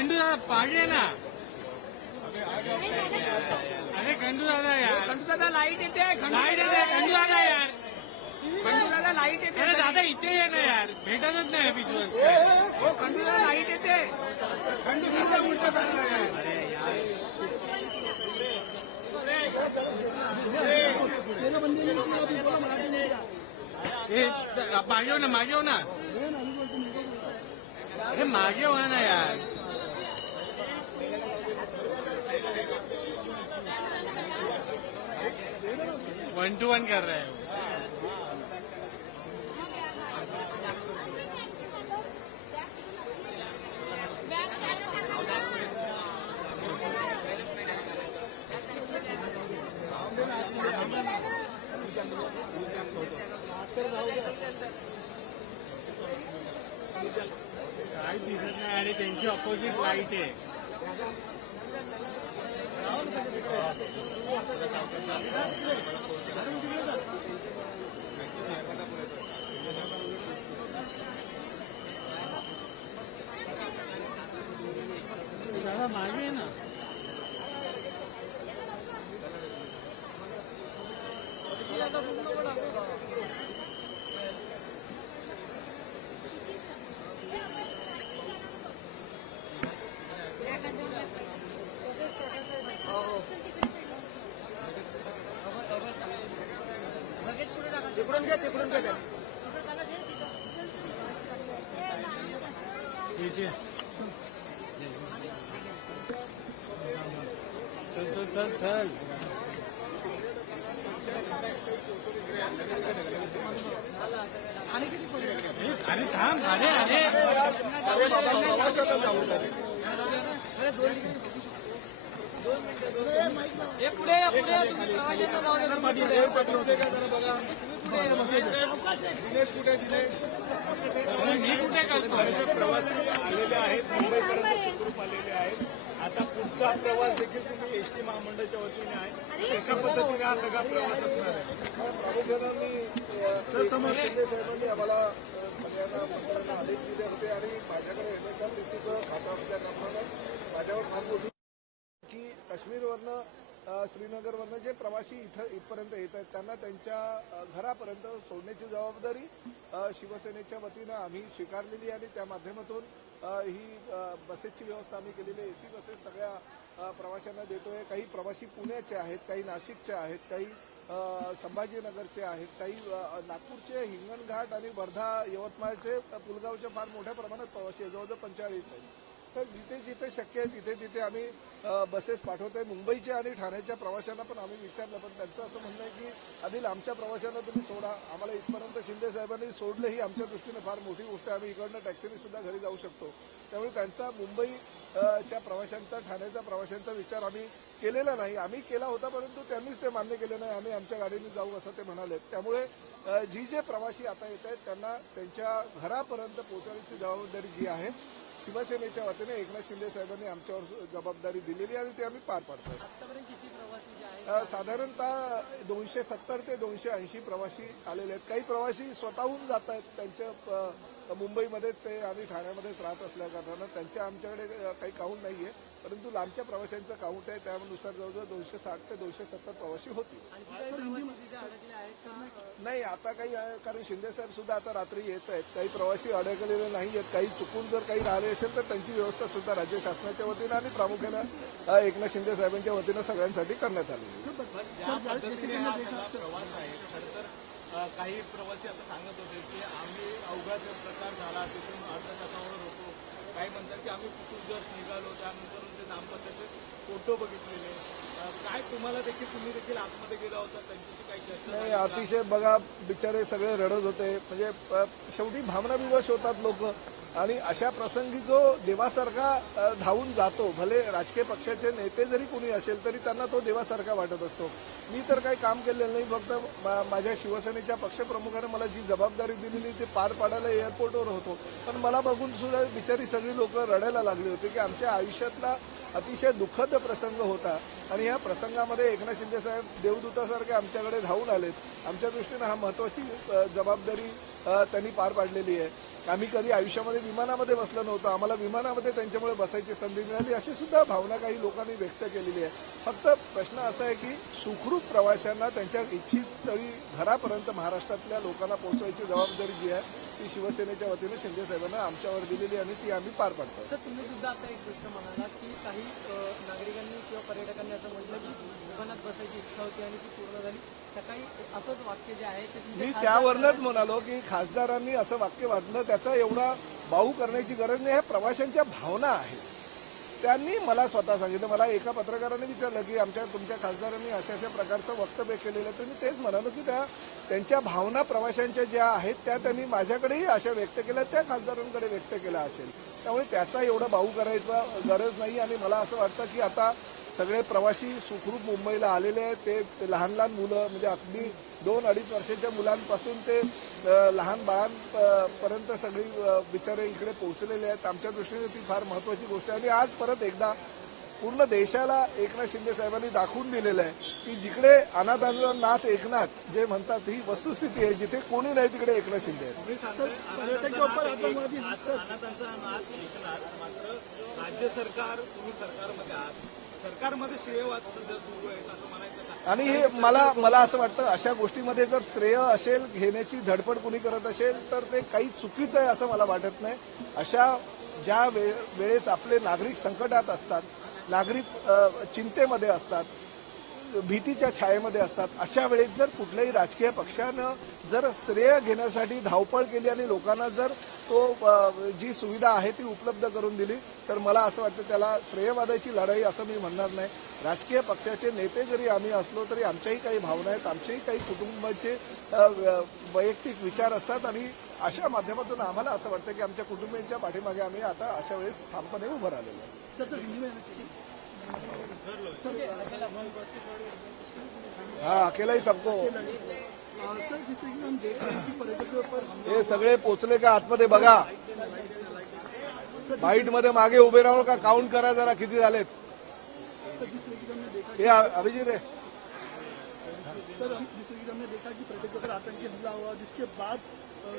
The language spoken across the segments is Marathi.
खंडू दादा पाहिजे ना. अरे खंडू दादा यार, खंडू दादा लाईट येते. लाईट येते खंडू दादा यार. खंडू दादा लाईट येते. अरे दादा इथे ये ना यार, भेटतच नाही विश्वास. हो खंडू दादा लाईट येते. खंडू दादा उलट अरे यार मागे हो ना, मागे हो ना. अरे मागे हो ना यार. 1-1 कर रहे हैं. काय दिसत नाही आणि त्यांची ऑपोजिट लाईट आहे. दादा मागे आहे ना. तिकडून घ्या, तिकडून घ्या. चल चल चल चल. अरे थांब. अरे अरे पुढे प्रवाशांना बघा. दिनेश कुठे? मी कुठे करतो. प्रवासी आलेले आहेत, मुंबईपर्यंत सुखरूप आलेले आहेत. आता पुढचा प्रवास देखील तुम्ही एसटी महामंडळाच्या वतीने आहे, कशा पद्धतीने हा सगळा प्रवास असणार आहे. प्रामुख्यानं मी शिंदे साहेबांनी आम्हाला सगळ्यांना मंत्र्यांना आदेश दिले होते आणि माझ्याकडे MSRTCचं खातं असल्याकारणानं माझ्यावर फार मोठी की काश्मीरवरनं श्रीनगरवरनं जे प्रवासी इथपर्यंत येत आहेत त्यांना त्यांच्या घरापर्यंत सोडण्याची जबाबदारी शिवसेनेच्या वतीनं आम्ही स्वीकारलेली आणि त्या माध्यमातून ही बसेसची व्यवस्था आम्ही केलेली आहे. एसी बसेस सगळ्या प्रवाशांना देतोय. काही प्रवासी पुण्याचे आहेत, काही नाशिकचे आहेत, काही संभाजीनगरचे आहेत, काही नागपूरचे, हिंगणघाट आणि वर्धा यवतमाळचे, पुलगावचे फार मोठ्या प्रमाणात प्रवासी आहेत, जवळजवळ 45 आहेत. तर जिथे जिथे शक्य आहे तिथे तिथे आम्ही बसेस पाठवतोय. मुंबईच्या आणि ठाण्याच्या प्रवाशांना पण आम्ही विचारलं, पण त्यांचं असं म्हणणं आहे की आधी आमच्या प्रवाशांना तुम्ही सोडा. आम्हाला इथपर्यंत शिंदे साहेबांनी सोडलं ही आमच्या दृष्टीने फार मोठी गोष्ट आहे. आम्ही इकडनं टॅक्सीने सुद्धा घरी जाऊ शकतो. त्यामुळे त्यांचा मुंबईच्या प्रवाशांचा, ठाण्याच्या प्रवाशांचा विचार आम्ही केलेला नाही. आम्ही केला होता, परंतु त्यांनीच ते मान्य केलं नाही. आम्ही आमच्या गाडीने जाऊ असं ते म्हणाले. त्यामुळे जे प्रवासी आता येत आहेत त्यांना त्यांच्या घरापर्यंत पोहोचवण्याची जबाबदारी जी आहे शिवसेनेच्या वतीने एकनाथ शिंदे साहेबांनी आमच्यावर जबाबदारी दिलेली आणि ती आम्ही पार पाडतोय. साधारणतः 270 ते 280 प्रवासी आलेले आहेत. काही प्रवासी स्वतःहून जात आहेत. त्यांच्या मुंबईमध्येच ते आणि ठाण्यामध्येच राहत असल्याकारणानं त्यांच्या आमच्याकडे काही काउंट नाहीये, परंतु लांबच्या प्रवाशांचं काउंट आहे. त्यानुसार जवळजवळ 260 ते 270 प्रवासी होतील. नाही आता काही आहे, कारण शिंदे साहेब सुद्धा आता रात्री येत आहेत. काही प्रवासी अडकलेले नाही आहेत. काही चुकून जर काही राहिले असेल तर त्यांची व्यवस्था सुद्धा राज्य शासनाच्या वतीनं आणि प्रामुख्यानं एकनाथ शिंदे साहेबांच्या वतीनं सगळ्यांसाठी करण्यात आली. ज्या पद्धतीने हा सगळा प्रवास आहे, खरं तर काही प्रवासी आता सांगत होते की आम्ही अवघड प्रकार झाला तिथून अर्ध्या तासावर होतो. काही म्हणतात की आम्ही कुठून जर निघालो त्यानंतर ते दाम्पत्याचे फोटो बघितलेले. काय तुम्हाला देखील, तुम्ही देखील आतमध्ये गेला होता, त्यांच्याशी काही चर्चा नाही, अतिशय बघा बिचारे सगळे रडत होते. म्हणजे शेवटी भावनाविवश होतात लोक आणि अशा प्रसंगी जो देवासारखा धावून जातो, भले राजकीय पक्षाचे नेते जरी कोणी असेल तरी त्यांना तो देवासारखा वाटत असतो. मी तर काही काम केलेलं नाही, फक्त माझ्या शिवसेनेच्या पक्षप्रमुखाने मला जी जबाबदारी दिलेली ती पार पाडायला एअरपोर्टवर होतो. पण मला बघून सुद्धा बिचारी सगळी लोक रडायला लागली होती की आमच्या आयुष्यातला अतिशय दुःखद प्रसंग होता आणि या प्रसंगामध्ये एकनाथ शिंदे साहेब देवदूतासारखे आमच्याकडे धावून आलेत. आमच्या दृष्टीनं हा महत्वाची जबाबदारी त्यांनी पार पाडलेली आहे. आम्ही कधी आयुष्यामध्ये विमानामध्ये बसलो नव्हतो, आम्हाला विमानामध्ये त्यांच्यामुळे बसायची संधी मिळाली, अशी सुद्धा भावना काही लोकांनी व्यक्त केलेली आहे. फक्त प्रश्न असा आहे की सुखरूप प्रवाशांना त्यांच्या इच्छित स्थळी घरापर्यंत महाराष्ट्रातल्या लोकांना पोहोचवायची जबाबदारी जी आहे ती शिवसेनेच्या वतीनं शिंदे साहेबांना आमच्यावर दिलेली आणि ती आम्ही पार पाडतो. तर तुम्ही सुद्धा आता एक गोष्ट म्हणाला की काही नागरिकांनी किंवा पर्यटकांनी असं म्हटलं की विमानात बसायची इच्छा होती आणि ती पूर्ण झाली. सकाळी असंच वाक्य जे आहे ते मी त्यावरनच म्हणालो की खासदारांनी असं वाक्य वाटलं त्याचा एवढा बाऊ करण्याची गरज नाही. ह्या प्रवाशांच्या भावना आहेत. त्यांनी मला स्वतः सांगितलं, मला एका पत्रकाराने विचारलं की तुमच्या खासदारांनी अशा अशा प्रकारचं वक्तव्य केलेलं आहे. तर मी तेच म्हणालो की त्यांच्या भावना प्रवाशांच्या ज्या आहेत त्या त्यांनी माझ्याकडेही अशा व्यक्त केल्या, त्या खासदारांकडे व्यक्त केल्या असेल. त्यामुळे त्याचा एवढा बाऊ करायचा गरज नाही. आणि मला असं वाटतं की आता सगळे प्रवासी सुखरूप मुंबईला आलेले आहेत. ते लहान लहान मुलं म्हणजे अगदी 2-2.5 वर्षाच्या मुलांपासून ते लहान बाळांपर्यंत सगळी बिचारे इकडे पोहोचलेले आहेत. आमच्या दृष्टीने ती फार महत्वाची गोष्ट आहे. आणि आज परत एकदा पूर्ण देशाला एकनाथ शिंदे साहेबांनी दाखवून दिलेलं आहे की जिकडे अनाथांचा नाथ एकनाथ जे म्हणतात ही वस्तुस्थिती आहे. जिथे कोणी नाही तिकडे एकनाथ शिंदे आहेत. अनाथांचा नाथ एकनाथ, मात्र राज्य सरकार, तुम्ही सरकारमध्ये आहात, सरकारमध्ये श्रेयवाद सध्या सुरू आहे असं म्हणायचं का? आणि हे मला असं वाटतं अशा गोष्टीमध्ये जर श्रेय असेल घेण्याची धडपड कुणी करत असेल तर ते काही चुकीचं आहे असं मला वाटत नाही. अशा ज्या वेळेस आपले नागरिक संकटात असतात, नागरिक चिंतेमध्ये असतात, भीतीच्या छायेमध्ये असतात, अशा वेळेस जर कुठल्याही राजकीय पक्षानं जर श्रेय घेण्यासाठी धावपळ केली आणि लोकांना जर जी सुविधा आहे ती उपलब्ध करून दिली तर मला असं वाटतं त्याला श्रेयवादाची लढाई असं मी म्हणणार नाही. राजकीय पक्षाचे नेते जरी आम्ही असलो तरी आमच्याही काही भावना आहेत, आमचेही काही कुटुंबाचे वैयक्तिक विचार असतात आणि अशा माध्यमातून आम्हाला असं वाटतं की आमच्या कुटुंबियांच्या पाठीमागे आम्ही आता अशा वेळेस ठामपणे उभं राहिलेलो आहे. हाँ अकेला ही सबको. हे सगळे पोचले का आतमध्ये बघा. बाईट मध्ये मागे उभे राहून का काउंट करा जरा किती झालेत. हे अभिजित आहे. सर हमने देखा कि प्रत्येक जगह आतंकी हमला हुआ, जिसके बाद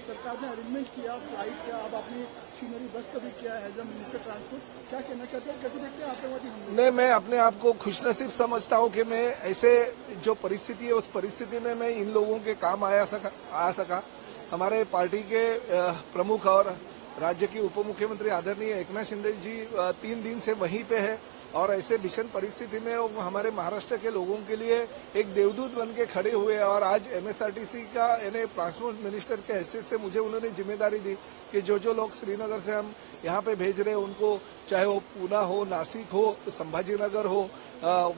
सरकार ने अरेंजमेंट किया फ्लाइट का, अब आपने शीनरी बस का भी किया है एज अ मिनिस्टर ट्रांसपोर्ट. क्या कहना चाहते हैं, कैसे देखते हैं आतंकवादी हमले? नहीं, मैं अपने आप को खुशनसीब समझता हूं कि मैं ऐसे जो परिस्थिति है उस परिस्थिति में मैं इन लोगों के काम आ सका. हमारे पार्टी के प्रमुख और राज्य के उप मुख्यमंत्री आदरणीय एकनाथ शिंदे जी 3 दिन से वहीं पे है और ऐसे भीषण परिस्थिति में वो हमारे महाराष्ट्र के लोगों के लिए एक देवदूत बन के खड़े हुए. और आज MSRTC का यानी ट्रांसपोर्ट मिनिस्टर के हैसियत से मुझे उन्होंने जिम्मेदारी दी कि जो लोग श्रीनगर से हम यहाँ पे भेज रहे हैं उनको, चाहे वो पूना हो, नासिक हो, संभाजीनगर हो,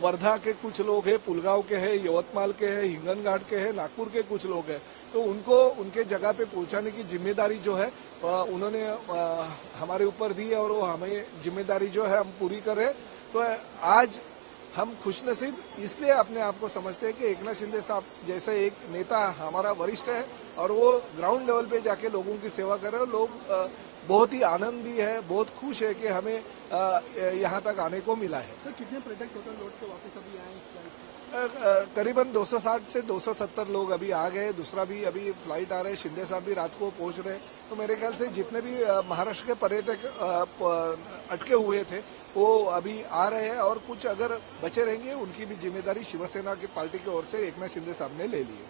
वर्धा के कुछ लोग हैं, पुलगांव के हैं, यवतमाल के हैं, हिंगनघाट के हैं, नागपुर के कुछ लोग हैं, तो उनको उनके जगह पे पहुंचाने की जिम्मेदारी जो है उन्होंने हमारे ऊपर दी है और वो हमें जिम्मेदारी जो है हम पूरी करें. तो आज हम खुशनसीब इसलिए अपने आप को समझते हैं कि एकनाथ शिंदे साहब जैसे एक नेता हमारा वरिष्ठ है और वो ग्राउंड लेवल पे जाके लोगों की सेवा कर रहे हैं. लोग बहुत ही आनंदी है, बहुत खुश है कि हमें यहाँ तक आने को मिला है. सर कितने पर्यटक टोटल लौट के वापस अभी आए इस फ्लाइट? करीबन 260 से 270 लोग अभी आ गए. दूसरा भी अभी फ्लाइट आ रहे हैं. शिंदे साहब भी रात को पहुंच रहे हैं. तो मेरे ख्याल से जितने भी महाराष्ट्र के पर्यटक अटके हुए थे वो अभी आ रहे हैं और कुछ अगर बचे रहेंगे उनकी भी जिम्मेदारी शिवसेना की पार्टी की ओर से एकनाथ शिंदे साहब ने ले ली है.